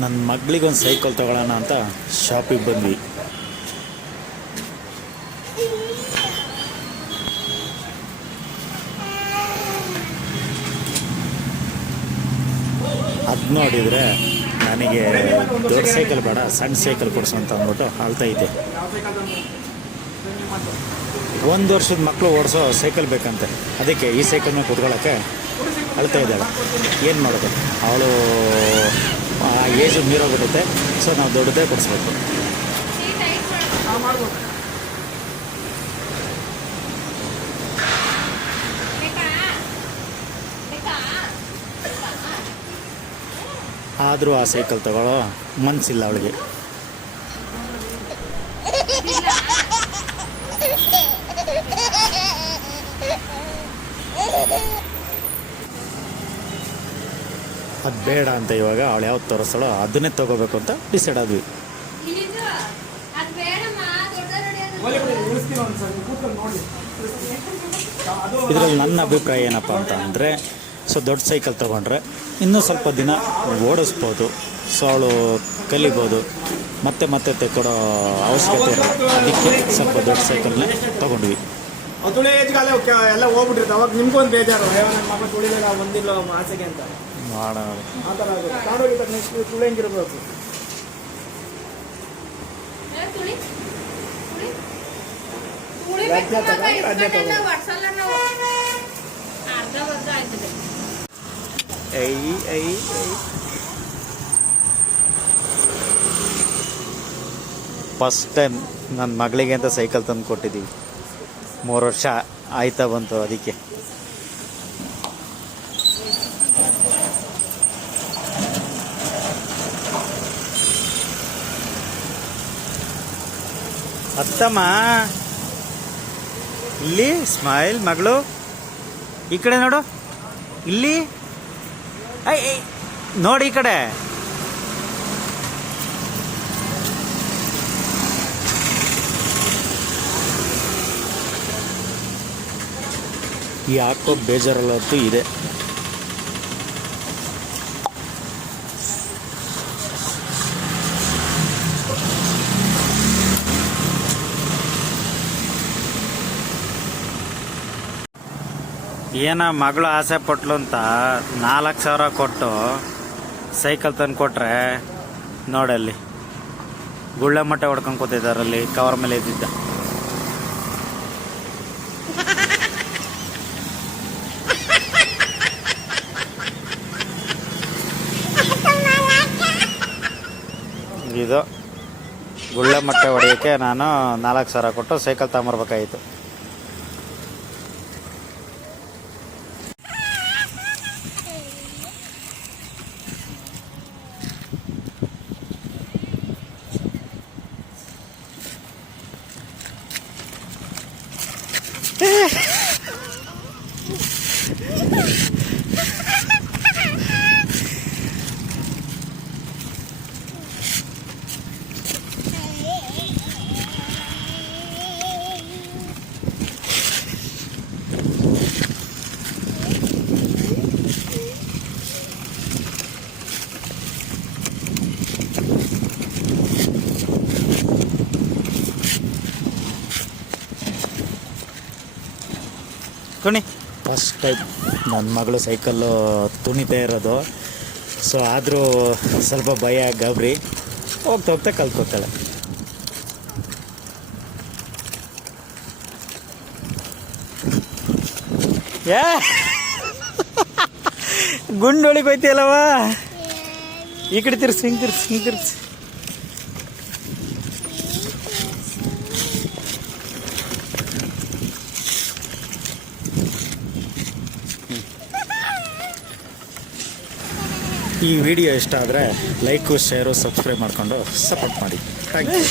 ನನ್ನ ಮಗಳಿಗೊಂದು ಸೈಕಲ್ ತೊಗೊಳ್ಳೋಣ ಅಂತ ಶಾಪಿಗೆ ಬಂದ್ವಿ. ಅದು ನೋಡಿದರೆ ನನಗೆ ದೊಡ್ಡ ಸೈಕಲ್ ಬೇಡ, ಸಣ್ಣ ಸೈಕಲ್ ಕೊಡಿಸು ಅಂತ ಅಂದ್ಬಿಟ್ಟು ಅಳ್ತೈತೆ. 1 ವರ್ಷದ ಮಕ್ಕಳು ಓಡಿಸೋ ಸೈಕಲ್ ಬೇಕಂತೆ, ಅದಕ್ಕೆ ಈ ಸೈಕಲ್ನ ಕೂತ್ಕೊಳ್ಳೋಕ್ಕೆ ಅಳ್ತಾ ಇದ್ದಾಳೆ. ಏನು ಮಾಡೋದು, ಅವಳು ಆ ಏಜು ಮೀರೋಗ್ಬಿಡುತ್ತೆ. ಸೊ ನಾವು ದೊಡ್ಡದೇ ಕೊಡಿಸ್ಬೇಕು. ಆದರೂ ಆ ಸೈಕಲ್ ತಗೊಳ್ಳೋ ಮನಸ್ಸಿಲ್ಲ ಅವಳಿಗೆ. ಅದು ಬೇಡ ಅಂತ ಇವಾಗ ಅವಳು ಯಾವ್ದು ತೋರಿಸ್ತಾಳೋ ಅದನ್ನೇ ತಗೋಬೇಕು ಅಂತ ಡಿಸೈಡ್ ಆದ್ವಿ. ಇದರಲ್ಲಿ ನನ್ನ ಅಭಿಪ್ರಾಯ ಏನಪ್ಪ ಅಂತ ಅಂದರೆ, ಸೊ ದೊಡ್ಡ ಸೈಕಲ್ ತೊಗೊಂಡ್ರೆ ಇನ್ನೂ ಸ್ವಲ್ಪ ದಿನ ಓಡಿಸ್ಬೋದು. ಸೊ ಅವಳು ಕಲಿಬೋದು, ಮತ್ತೆ ಮತ್ತೆ ತೆಕ್ಕೊಡೋ ಅವಶ್ಯಕತೆ ಇರಲ್ಲ. ಅದಕ್ಕೆ ಸ್ವಲ್ಪ ದೊಡ್ಡ ಸೈಕಲ್ನೇ ತೊಗೊಂಡ್ವಿ. ತುಳಿ ಏಜ್ಗಾಲೆ ಎಲ್ಲ ಹೋಗ್ಬಿಟ್ಟಿರ್ತ, ಅವಾಗ ನಿಮ್ಗೊಂದು ಬೇಜಾರು, ನನ್ನ ಮಗ ತುಳಿಲಿಲ್ಲ ಬಂದಿಲ್ಲ ಆಸೆಗೆ ಅಂತ ಮಾಡೋಣ. ಆ ಥರ ಆಗುತ್ತೆ. ತಗೊಂಡೋಗಿದ್ದ ನೆಕ್ಸ್ಟ್ ತುಳಿಯಂಗಿರ್ಬೇಕು. ಫಸ್ಟ್ ಟೈಮ್ ನನ್ನ ಮಗಳಿಗೆ ಅಂತ ಸೈಕಲ್ ತಂದು ಕೊಟ್ಟಿದ್ದೀವಿ. 3 ವರ್ಷ ಆಯ್ತಾ ಬಂತು. ಅದಕ್ಕೆ ಅತ್ತಮ್ಮ ಇಲ್ಲಿ ಸ್ಮೈಲ್ ಮಗಳು, ಈ ಕಡೆ ನೋಡು, ಇಲ್ಲಿ ನೋಡಿ, ಈ ಕಡೆ. ಯಾಕೋ ಬೇಜಾರಲ್ಲಂತೂ ಇದೆ. ಏನ ಮಗಳು ಆಸೆ ಪಟ್ಲು ಅಂತ 4,000 ಕೊಟ್ಟು ಸೈಕಲ್ ತಂದು ಕೊಟ್ರೆ ನೋಡಲ್ಲಿ ಗುಳ್ಳೆ ಮಟ್ಟೆ ಹೊಡ್ಕೊಂಡು ಕೂತಿದ್ದಾರಲ್ಲಿ ಕವರ್ ಮೇಲೆ ಇದ್ದಿದ್ದ. ಇದು ಗುಳ್ಳೆ ಮಟ್ಟೆ ಹೊಡೆಯೋಕ್ಕೆ ನಾನು 4,000 ಕೊಟ್ಟು ಸೈಕಲ್ ತಗೊಂಬರ್ಬೇಕಾಯಿತು. ಕುಣಿ. ಫಸ್ಟ್ ಟೈಮ್ ನನ್ನ ಮಗಳು ಸೈಕಲ್ಲು ತುಣಿತಾ ಇರೋದು. ಸೊ ಆದರೂ ಸ್ವಲ್ಪ ಭಯ, ಗಾಬರಿ. ಹೋಗ್ತಾ ಹೋಗ್ತಾ ಕಲ್ತ್ಕೊತಾಳೆ. ಗುಂಡೊಳಿಗೆ ಹೋಯ್ತಿಯಲ್ಲವ, ಈ ಕಡೆ ತಿರ್ಸಿ, ಹಿಂಗೆ ತಿರ್ಸಿ, ಹಿಂಗೆ ತಿರ್ಸಿ. ಈ ವಿಡಿಯೋ ಇಷ್ಟ ಆದರೆ ಲೈಕು, ಶೇರು, ಸಬ್ಸ್ಕ್ರೈಬ್ ಮಾಡಿಕೊಂಡು ಸಪೋರ್ಟ್ ಮಾಡಿ. Thank you.